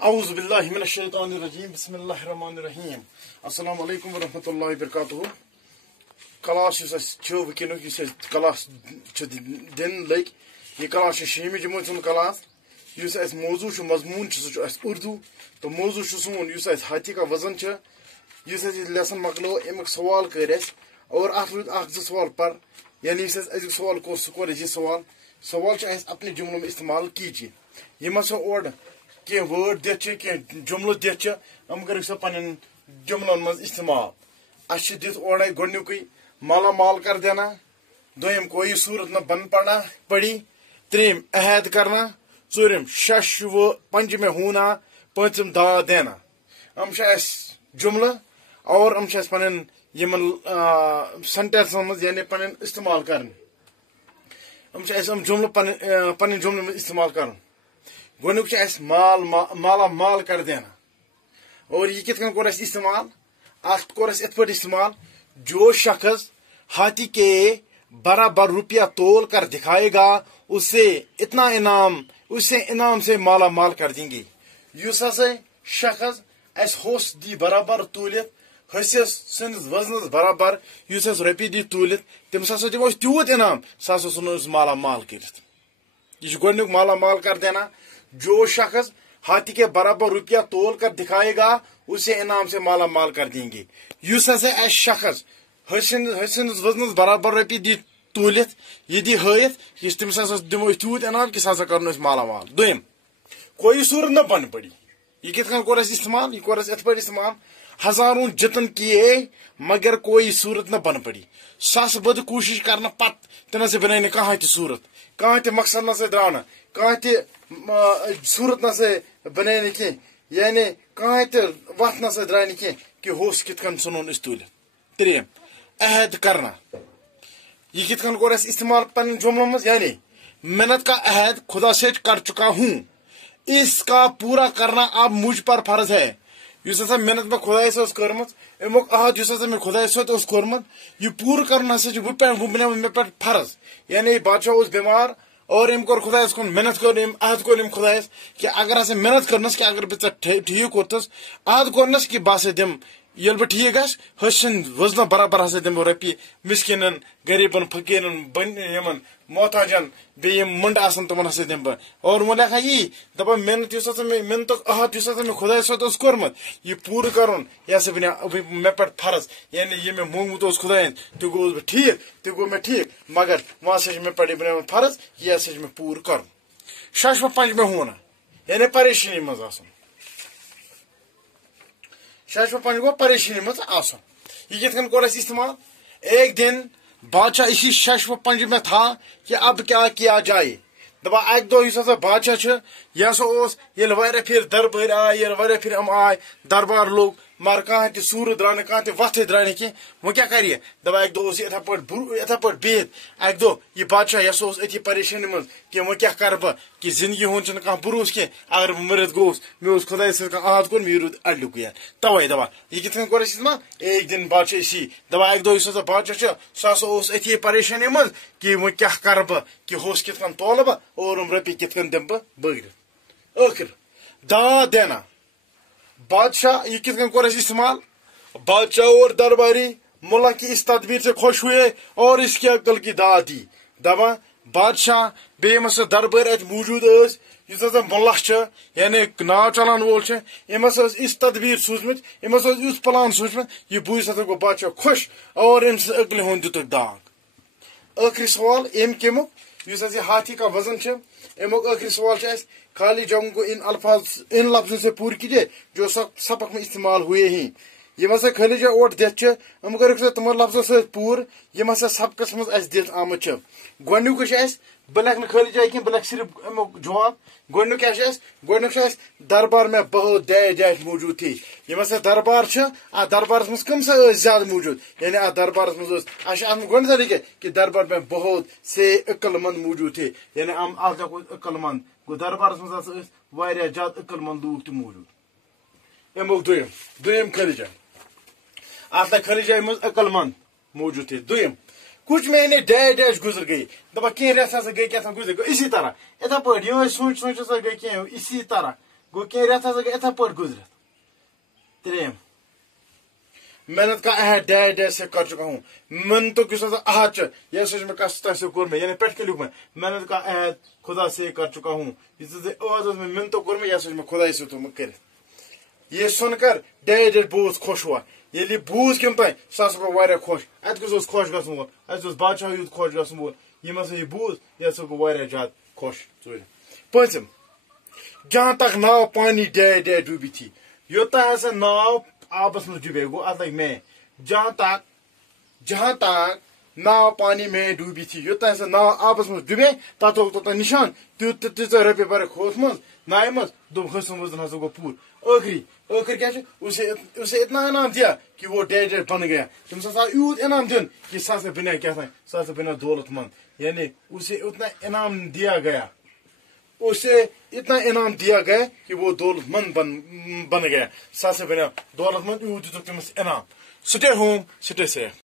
اعوذ باللہ من الشیطان الرجیم بسم اللہ الرحمن الرحیم السلام علیکم ورحمۃ اللہ وبرکاتہ کلاس ونکس کلاس دن لگ یہ کلاس شیمہ جماعت ہند کلاس اس موضوع مضمون سہ اردو تو موضوع سون اس ہاتھی کا وزن اس لیسن مکلو امیک سوال کر اور ات روز زٕ سوال پر یعنی ازیک سوال کور سہ کور یہ سوال اپنے جملوں میں استعمال کیجیے یم ہسا اور کی ورڈ دت کی جملہ دت ہم کر سا پن جملن مز استعمال اس دت اور گۄڈنیُکُے مالا مال کر دینا دویم کوئی صورت نہ بن پڑا پڑی تریم عہد کرنا ژوٗرِم شش و پنج میں ہونا پانچم دا دینا ہم جملہ اور ہم پن یمن سینٹینسن مز یعنی پن استعمال کرنے ہم جملہ پن جملے میں استعمال کرن گۄڈنیُک مال مالا مال کر دینا اور یہ کت کن کور استعمال ات کور ات پہ استعمال جو شخص ہاتھی کے برابر روپیہ تول کر دکھائے گا اسے اتنا انعام سے مالا مال کر دیں گے اس ہسا شخص اس ہوس دی برابر تولت حصص سندس وزنس برابر اس روپیہ دی تولت تمس ہسا دمو تیوت انعام سہ ہسا سنو مالا مال کرت یہ گۄڈنیُک مالا مال کر دینا جو شخص ہاتھی کے برابر روپیہ تول کر دکھائے گا اسے انعام سے مالا مال کر دیں گے اس ہسا اس شخص سندس وزنس برابر روپیہ دی تولت یہ دی ہائت اس تمس ہسا دمو تیوت انعام کہ سہ ہسا کرو مالا مال دویم کوئی صورت نہ بن پڑی یہ کت کن کور استعمال یہ کور ات پہ استعمال ہزاروں جتن کیے مگر کوئی صورت نہ بن پڑی ساس بد کوشش کرنا پت تنہ سے بنائی کہاں تہ صورت کہاں تہ مقصد نہ سے درا کہاں تہ صورت نہ سے بنائی کی یعنی کہاں تہ وت نہ سے درا کی کہ ہوس کت کن سنون اس تولت تریم عہد کرنا یہ کت کن کور استعمال پن جملوں مز یعنی محنت کا عہد خدا سے کر چکا ہوں اس کا پورا کرنا اب مجھ پر فرض ہے اس محنت میں خدا سے کرمت امیک عہد اس میں خدا ست کورمت یہ پور کرنا بنے مے پہ فرض یعنی بادشاہ اس بیمار اور ام کور خدا کن محنت کر عہد کور خدا کہ اگر ہسا محنت کرنس کہ اگر بہ ٹھیک کورتس عہد کورنس کہ بہ ہسا دم یل بہ ٹھیک گھس حسن وزن برابر ہسا دم رۄپیہِ مسکینن غریبن فقیرن یمن محتاجن بیٚیہِ یِم منڈ آسن تمن ہسا دم بہ اور وہ لیکھا یی دپا محنت اس محنتک عہد اس میں خدا ست کورمت یہ پور کرن یہ ہسا بنے مے پہ فرض یعنی یہ مے مونگمت خدا تہ گوس بہ ٹھیک تہ گو مے ٹھیک مگر وہ ہسا مے پہ بنے فرض یہ ہسا مے پور کرن شش و پنج میں ہونا یعنی پریشانی مز آسن شش و پنج گو پریشانی مز آسن یہ کت کن کور استعمال ایک دن بادشاہ اسی شش و پنج میں تھا کہ اب کیا کیا جائے دپا اک دہ اس ہسا بادشاہ یہ ہسا یل واریاہ پھر دربار آئے یل واریاہ پھر ہم آئے دربار لوگ مگر کہاں تہ صورت درا نہ کہاں تہ وتھ درا نہ کی وہ کیا کرے دپا اک دہ اتھے پہ بہت اک دہ یہ بادشاہ یہ اتھی پریشانی من کہ وہ کیا کر بہ کہ زندگی ہند کھانا بھروس کی اگر بہ مرد گوس مے خدا ست عہد کور مے رود اڈلک توے دپا یہ کت کن کور استعمال ایک دن بادشاہ اسی دپا اک دہ اس ہسا بادشاہ سہ ہسا اتھی پریشانی من کہ وہ کیا کر بہ کہ ہوس کت کن تول بہ اور رۄپیہِ کت کن دم بہ بگڑت ٲخر دا دینا بادشاہ یہ کت کن کور استعمال بادشاہ اور درباری ملا کی اس تدبیر سے خوش ہوئے اور اس کی عقل کی داد دی دپا بادشاہ بیٚیہِ ہسا دربار ات موجود اس ہسا ملا یعنی ناو چلان وول ام ہسا اس تدبیر سوزمت ام ہسا اس پلان سوزمت یہ بوزِتھ ہسا گو بادشاہ خوش اور ام سے عقل ہند دتک داغ ٲخری سوال ام کمیُک یُس ہسا ہاتھی کا وزن امیک آخری سوال خالی جنگ کو ان لفظوں سے پور کیجیے جو سبق میں استعمال ہوئے ہیں یم ہسا خلیجہ اوٹ دتھ ہم کر تمو لفظوں سے پور یم ہسا سبقس مز اس دت آمت گۄڈنیُک بہ لیکھ خالی جائے کہ بہ لیکھ صرف امیک جواب گۄڈنیُک دربار میں بہت داج موجود تھی یم ہسا دربار دربارس مز کم سا زیادہ موجود یعنی ات دربارس مز گۄڈنیتھ لکھے کہ دربار میں بہت سے عقل مند موجود تھے یعنی ات عقل مند گو دربارس مز ہسا واریاہ زیادہ عقل مند لوگ تہ موجود امیک دویم خلیجہ ات خلیجہ مز عقل مند موجود تھے دویم کچھ مہینے ڈیش گزر گئی دپا کی رت ہسا گئی کیا گزر گئی اسی طرح اتھے پہ یہ سوچ ہسا گئی کی اسی طرح گو کی رت ہسا گئی اتھا پٹ گزرت تریم محنت کا عہد ڈیڈ ڈیڈ سے کر چکا ہوں منتق اس عہد یہ سوچ میں کس سے کور میں یعنی پٹ کے لوگ میں محنت کا عہد خدا سے کر چکا ہوں میں منتق کور میں یہ سوچ میں خدا سے تو کر یہ سن کر ڈیڈ ڈیڈ بوز خوش ہوا یلی بوز کم تین سا گو واریاہ خوش ات گوس خوش گژھن وول ات گوس بادشاہ یوت خوش گژھن وول یم ہسا یہ بوز یہ ہسا گو واریاہ زیادہ خوش پٲنٛژِم جہاں تک ناو پانی ڈے ڈے ڈوبی تھی یوتاہ ہسا ناو آبس مز ڈوبے گو ات لگ میں جہاں تک ناو پانی میں ڈوبی تھی یوتاہ ہسا ناو آبس مز ڈوبے تت ہوگ توتاہ نشان تیژہ رۄپیہِ برکھ ہوس مز ناوِ مز دوٚپ حسن وزن ہسا گو پوٗرٕ ٲخری کیا اسے اتنا انعام دیا کہ وہ ڈیڈ ڈیڈ بن گیا تم سا یوت انعام دن کہ سا بنا کیا تھا سا بنا دولت مند یعنی اسے اتنا انعام دیا گیا کہ وہ دولت مند بن گیا سا بنا دولت مند یوت دتک تمس انعام. Stay home, stay safe.